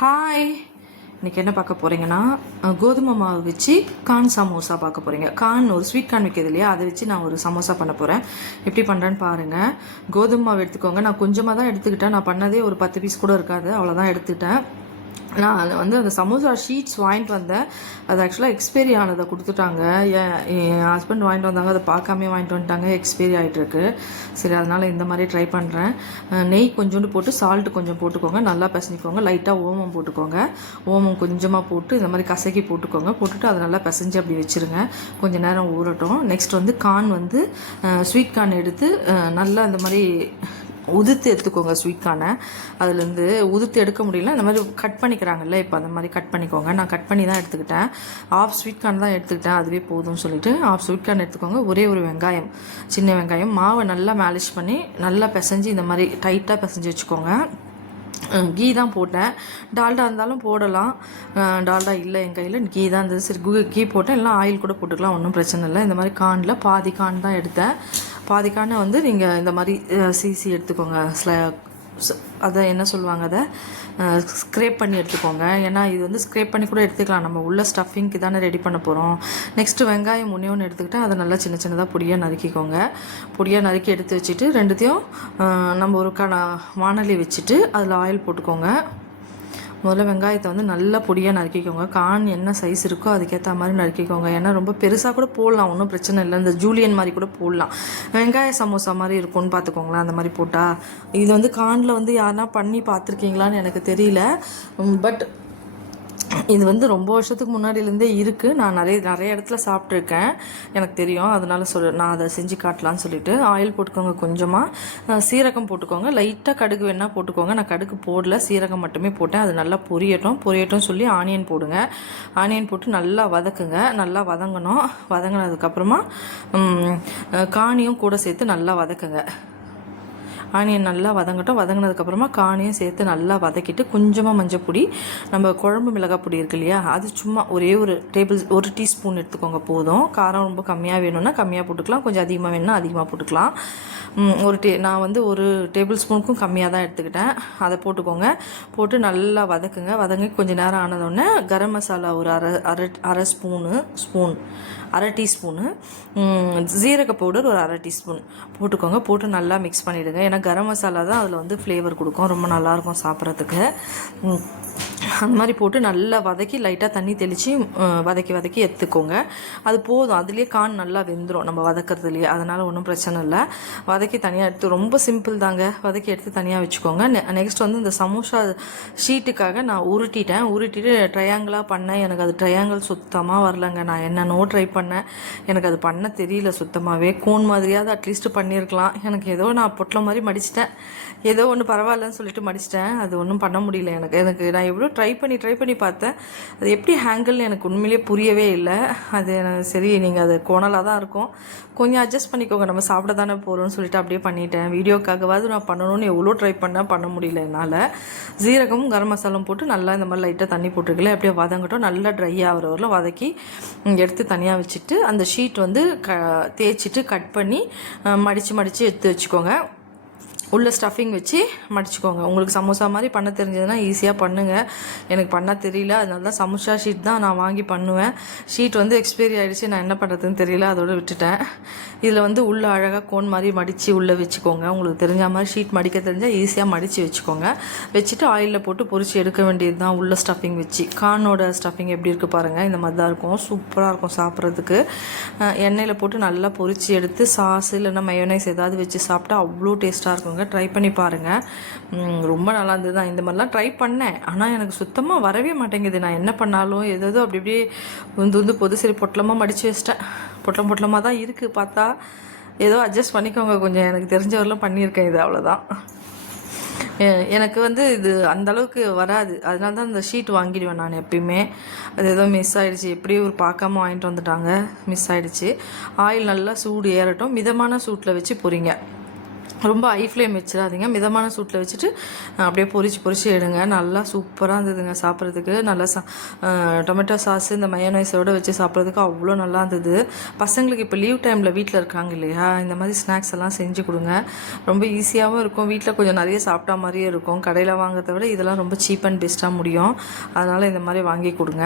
Hi இன்றைக்கி என்ன பார்க்க போகிறீங்கன்னா கோதுமை மாவு வச்சு கான் சமோசா பார்க்க போகிறீங்க கான் ஒரு ஸ்வீட் கான் விற்கிது இல்லையா? அதை வச்சு நான் ஒரு சமோசா பண்ண போகிறேன் எப்படி பண்ணுறேன்னு பாருங்கள் கோதுமை மாவு எடுத்துக்கோங்க. நான் கொஞ்சமாக தான் எடுத்துக்கிட்டேன். நான் பண்ணதே ஒரு பத்து பீஸ் கூட இருக்காது. அவ்வளோதான் எடுத்துக்கிட்டேன். நான் அது வந்து அந்த சமோசா ஷீட்ஸ் வாங்கிட்டு வந்தேன். அது ஆக்சுவலாக எக்ஸ்பைரி ஆனதை கொடுத்துட்டாங்க. என் என் ஹஸ்பண்ட் வாங்கிட்டு வந்தாங்க. அதை பார்க்காம வாங்கிட்டு வந்துட்டாங்க. எக்ஸ்பைரி ஆகிட்டுருக்கு சரி அதனால் இந்த மாதிரி ட்ரை பண்ணுறேன் நெய் கொஞ்சோண்டு போட்டு சால்ட்டு கொஞ்சம் போட்டுக்கோங்க. நல்லா பிசைஞ்சிக்கோங்க. லைட்டாக ஓமம் போட்டுக்கோங்க. ஓமம் கொஞ்சமாக போட்டு இந்த மாதிரி கசக்கி போட்டுக்கோங்க. போட்டுட்டு அதை நல்லா பிசைஞ்சு அப்படி வச்சுருங்க. கொஞ்சம் நேரம் ஊறட்டும். நெக்ஸ்ட் வந்து கான் வந்து ஸ்வீட் கான் எடுத்து நல்லா இந்த மாதிரி உதுத்து எடுத்துக்கோங்க ஸ்வீட் கார்னை அதுலேருந்து உதுத்து எடுக்க முடியல. இந்த மாதிரி கட் பண்ணிக்கிறாங்கல்ல இப்போ அந்த மாதிரி கட் பண்ணிக்கோங்க. நான் கட் பண்ணி தான் எடுத்துக்கிட்டேன். ஆஃப் ஸ்வீட் கார்ன் தான் எடுத்துக்கிட்டேன். அதுவே போதும்னு சொல்லிட்டு ஆஃப் ஸ்வீட் கார்ன் எடுத்துக்கோங்க. ஒரே ஒரு வெங்காயம் சின்ன வெங்காயம். மாவை நல்லா மேலிஷ் பண்ணி நல்லா பிசைஞ்சு இந்த மாதிரி டைட்டாக பிசைஞ்சு வச்சுக்கோங்க. கீ தான் போட்டேன். டால்டா இருந்தாலும் போடலாம். டால்டா இல்லை என் கையில். கீ தான் இருந்தது. சரி கு கீ போட்டேன். எல்லாம் ஆயில் கூட போட்டுக்கலாம். ஒன்றும் பிரச்சனை இல்லை. இந்த மாதிரி கானில் பாதி கான் தான் எடுத்தேன். பாதிக்கான வந்து நீங்கள் இந்த மாதிரி சிசி எடுத்துக்கோங்க. ஸ்ல அதை என்ன சொல்லுவாங்க அதை? ஸ்க்ரேப் பண்ணி எடுத்துக்கோங்க. ஏன்னா இது வந்து ஸ்க்ரேப் பண்ணி கூட எடுத்துக்கலாம். நம்ம உள்ள ஸ்டஃபிங்க்கு தானே ரெடி பண்ண போகிறோம் நெக்ஸ்ட்டு வெங்காயம் ஒன்றே ஒன்று எடுத்துக்கிட்டால் அதை நல்லா சின்ன சின்னதாக பொடியாக நறுக்கிக்கோங்க. பொடியாக நறுக்கி எடுத்து வச்சுட்டு ரெண்டுத்தையும் நம்ம ஒரு கண வானலி வச்சுட்டு அதில் ஆயில் போட்டுக்கோங்க. முதல்ல வெங்காயத்தை வந்து நல்லா பொடியாக நறுக்கிக்கோங்க. கான் என்ன சைஸ் இருக்கோ அதுக்கேற்ற மாதிரி நறுக்கிக்கோங்க. ஏன்னா ரொம்ப பெருசாக கூட போடலாம் ஒன்றும் பிரச்சனை இல்லை. இந்த ஜூலியன் மாதிரி கூட போடலாம். வெங்காய சமோசா மாதிரி இருக்கும்னு பார்த்துக்கோங்களேன் அந்த மாதிரி போட்டால் இது வந்து கானில் வந்து யாருனா பண்ணி பார்த்துருக்கீங்களான்னு எனக்கு தெரியல. பட் இது வந்து ரொம்ப வருஷத்துக்கு முன்னாடியிலேருந்தே இருக்குது நான் நிறைய நிறைய இடத்துல சாப்பிட்ருக்கேன் எனக்கு தெரியும். அதனால சொல் நான் அதை செஞ்சு காட்டலான்னு சொல்லிட்டு ஆயில் போட்டுக்கோங்க கொஞ்சமாக சீரகம் போட்டுக்கோங்க. லைட்டாக கடுகு வேணால் போட்டுக்கோங்க. நான் கடுகு போடல. சீரகம் மட்டுமே போட்டேன். அது நல்லா பொரியட்டும். பொரியட்டும் சொல்லி ஆனியன் போடுங்க. ஆனியன் போட்டு நல்லா வதக்குங்க. நல்லா வதங்கணும். வதங்கினதுக்கப்புறமா காணியும் கூட சேர்த்து நல்லா வதக்குங்க. ஆனியன் நல்லா வதங்கட்டும். வதங்கினதுக்கப்புறமா காணியும் சேர்த்து நல்லா வதக்கிட்டு கொஞ்சமாக மஞ்சள் பொடி நம்ம குழம்பு மிளகாய் பொடி இருக்கு இல்லையா? அது சும்மா ஒரே ஒரு டேபிள் ஒரு டீஸ்பூன் எடுத்துக்கோங்க போதும். காரம் ரொம்ப கம்மியாக வேணும்னா கம்மியாக போட்டுக்கலாம். கொஞ்சம் அதிகமாக வேணும்னா அதிகமாக போட்டுக்கலாம். ஒரு டே நான் வந்து ஒரு டேபிள் ஸ்பூனுக்கும் கம்மியாக தான் எடுத்துக்கிட்டேன். அதை போட்டுக்கோங்க. போட்டு நல்லா வதக்குங்க. வதங்கி கொஞ்சம் நேரம் ஆனதோடனே கரம் மசாலா ஒரு அரை அரை அரை ஸ்பூனு ஸ்பூன் அரை டீஸ்பூனு ஜீரக பவுடர் ஒரு அரை டீஸ்பூன் போட்டுக்கோங்க. போட்டு நல்லா மிக்ஸ் பண்ணிவிடுங்க ஏன்னா கரம் மசாலா தான் அதில் வந்து ஃப்ளேவர் கொடுக்கும். ரொம்ப நல்லாயிருக்கும் சாப்பிட்றதுக்கு. அந்த மாதிரி போட்டு நல்லா வதக்கி லைட்டாக தண்ணி தெளித்து வதக்கி வதக்கி எடுத்துக்கோங்க. அது போதும். அதுலேயே கான் நல்லா வெந்துடும் நம்ம வதக்கிறதுலையே. அதனால் ஒன்றும் பிரச்சனை இல்லை. வதக்கி தனியாக எடுத்து ரொம்ப சிம்பிள் தாங்க. வதக்கி எடுத்து தனியாக வச்சுக்கோங்க. நெக்ஸ்ட் வந்து இந்த சமோசா ஷீட்டுக்காக நான் உருட்டிட்டேன். உருட்டிட்டு ட்ரையாங்கிளாக பண்ணேன். எனக்கு அது ட்ரையாங்கிள் சுத்தமாக வரலங்க. நான் என்னென்னோ ட்ரை பண்ணேன். எனக்கு அது பண்ண தெரியல சுத்தமாகவே கோன் மாதிரியாவது அட்லீஸ்ட் பண்ணியிருக்கலாம் எனக்கு ஏதோ நான் பொட்டலம் மாதிரி மடிச்சிட்டேன். ஏதோ ஒன்று பரவாயில்லன்னு சொல்லிட்டு மடிச்சிட்டேன். அது ஒன்றும் பண்ண முடியல எனக்கு. எனக்கு நான் எவ்வளோ ட்ரை ட்ரை பண்ணி ட்ரை பண்ணி பார்த்தேன். அது எப்படி ஹேங்கிள்னு எனக்கு உண்மையிலேயே புரியவே இல்லை. அது எனக்கு சரி நீங்கள் அது கோணலாக தான் இருக்கும். கொஞ்சம் அட்ஜஸ்ட் பண்ணிக்கோங்க. நம்ம சாப்பிட தானே போகிறோம்னு சொல்லிட்டு அப்படியே பண்ணிட்டேன். வீடியோக்காகவாவது நான் பண்ணணும்னு எவ்வளோ ட்ரை பண்ணால் பண்ண முடியல என்னால். ஜீரகமும் கரம் மசாலாவும் போட்டு நல்லா இந்த மாதிரி லைட்டாக தண்ணி போட்டுருக்கல அப்படியே வதங்கட்டும். நல்லா ட்ரை ஆகிற வரலாம் வதக்கி எடுத்து தனியாக வச்சுட்டு அந்த ஷீட் வந்து க தேய்ச்சிட்டு கட் பண்ணி மடித்து மடித்து எடுத்து வச்சுக்கோங்க. உள்ளே ஸ்டஃபிங் வச்சு மடிச்சுக்கோங்க. உங்களுக்கு சமோசா மாதிரி பண்ண தெரிஞ்சதுன்னா ஈஸியாக பண்ணுங்கள் எனக்கு பண்ண தெரியல. அதனால தான் சமோசா ஷீட் தான் நான் வாங்கி பண்ணுவேன். ஷீட் வந்து எக்ஸ்பைரி ஆகிடுச்சு நான் என்ன பண்ணுறதுன்னு தெரியல. அதோடு விட்டுட்டேன். இதில் வந்து உள்ளே அழகாக கோன் மாதிரி மடித்து உள்ளே வச்சுக்கோங்க. உங்களுக்கு தெரிஞ்ச மாதிரி ஷீட் மடிக்க தெரிஞ்சால் ஈஸியாக மடித்து வச்சுக்கோங்க. வச்சுட்டு ஆயிலில் போட்டு பொறிச்சு எடுக்க வேண்டியது தான் உள்ள ஸ்டஃபிங் வச்சு. கானோட ஸ்டஃபிங் எப்படி இருக்குது பாருங்கள் இந்த மாதிரி தான் இருக்கும். சூப்பராக இருக்கும் சாப்பிட்றதுக்கு. எண்ணெயில் போட்டு நல்லா பொறிச்சு எடுத்து சாஸ் இல்லைன்னா மயோனைஸ் ஏதாவது வச்சு சாப்பிட்டா அவ்வளோ டேஸ்ட்டாக இருக்குங்க. ட்ரை பண்ணி பாருங்கள் ரொம்ப நல்லா இருந்தது. தான் இந்த மாதிரிலாம் ட்ரை பண்ணேன். ஆனால் எனக்கு சுத்தமாக வரவே மாட்டேங்குது. நான் என்ன பண்ணாலும் எதோ அப்படி அப்படியே உந்து உந்து பொது சரி பொட்டலமாக மடித்து வச்சிட்டேன். பொட்டலம் பொட்டலமாக தான் இருக்குது பார்த்தா ஏதோ அட்ஜஸ்ட் பண்ணிக்கோங்க கொஞ்சம். எனக்கு தெரிஞ்சவரெலாம் பண்ணியிருக்கேன் இது அவ்வளோதான் எனக்கு வந்து இது அந்த அளவுக்கு வராது. அதனால தான் இந்த ஷீட் வாங்கிடுவேன் நான் எப்பயுமே. அது ஏதோ மிஸ் ஆகிடுச்சு எப்படியும் ஒரு பார்க்காம வாங்கிட்டு வந்துட்டாங்க. மிஸ் ஆகிடுச்சு ஆயில் நல்லா சூடு ஏறட்டும். மிதமான சூட்டில் வச்சு பொறிங்க ரொம்ப ஹை ஃப்ளேம் வச்சிடாதீங்க. மிதமான சூட்டில் வச்சுட்டு அப்படியே பொரிச்சு பொறிச்சு எடுங்க. நல்லா சூப்பராக இருந்ததுங்க சாப்பிட்றதுக்கு. நல்லா சா டொமேட்டோ சாஸ் இந்த மயோனைஸோடு வச்சு சாப்பிட்றதுக்கு அவ்வளோ நல்லா இருந்தது. பசங்களுக்கு இப்போ லீவ் டைமில் வீட்டில் இருக்காங்க இல்லையா? இந்த மாதிரி ஸ்நாக்ஸ் எல்லாம் செஞ்சு கொடுங்க. ரொம்ப ஈஸியாகவும் இருக்கும். வீட்டில் கொஞ்சம் நிறைய சாப்பிட்டா மாதிரியே இருக்கும். கடையில் வாங்குறத விட இதெல்லாம் ரொம்ப சீப் அண்ட் பெஸ்ட்டாக முடியும். அதனால் இந்த மாதிரி வாங்கி கொடுங்க.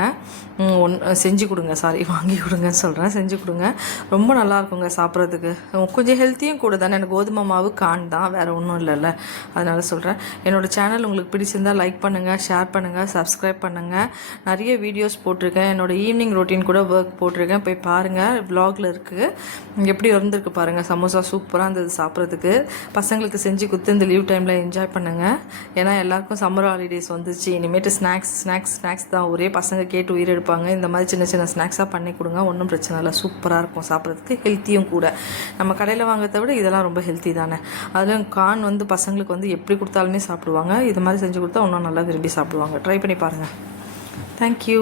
ஒன் செஞ்சு கொடுங்க. சாரி வாங்கி கொடுங்கன்னு சொல்கிறேன் செஞ்சு கொடுங்க. ரொம்ப நல்லா இருக்குங்க சாப்பிட்றதுக்கு. கொஞ்சம் ஹெல்த்தியும் கூட தானே. எனக்கு கோதுமை மாவு கான் தான் வேறு ஒன்றும் இல்லைல்ல. அதனால் சொல்கிறேன் என்னோடய சேனல் உங்களுக்கு பிடிச்சிருந்தா லைக் பண்ணுங்கள் ஷேர் பண்ணுங்கள் சப்ஸ்கிரைப் பண்ணுங்கள் நிறைய வீடியோஸ் போட்டிருக்கேன். என்னோடய ஈவினிங் ரொட்டீன் கூட ஒர்க் போட்டிருக்கேன். போய் பாருங்கள் வ்ளாகில் இருக்குது எப்படி இருந்திருக்கு பாருங்கள் சமோசா சூப்பராக இருந்தது சாப்பிட்றதுக்கு. பசங்களுக்கு செஞ்சு கொடுத்து இந்த லீவ் டைமில் என்ஜாய் பண்ணுங்கள் ஏன்னா எல்லாருக்கும் சம்மர் ஹாலிடேஸ் வந்துச்சு இனிமேட்டு ஸ்நாக்ஸ் ஸ்நாக்ஸ் ஸ்நாக்ஸ் தான். ஒரே பசங்க கேட்டு உயிர் எடுப்பாங்க. இந்த மாதிரி சின்ன சின்ன ஸ்நாக்ஸாக பண்ணி கொடுங்க. ஒன்றும் பிரச்சனை இல்லை. சூப்பராக இருக்கும் சாப்பிட்றதுக்கு. ஹெல்த்தியும் கூட. நம்ம கடையில் வாங்கிறத விட இதெல்லாம் ரொம்ப ஹெல்த்தி தானே. அதுலேயும் கார்ன் வந்து பசங்களுக்கு வந்து எப்படி கொடுத்தாலுமே சாப்பிடுவாங்க. இது மாதிரி செஞ்சு கொடுத்தா இன்னும் நல்லா விரும்பி சாப்பிடுவாங்க. ட்ரை பண்ணி பாருங்கள் தேங்க்யூ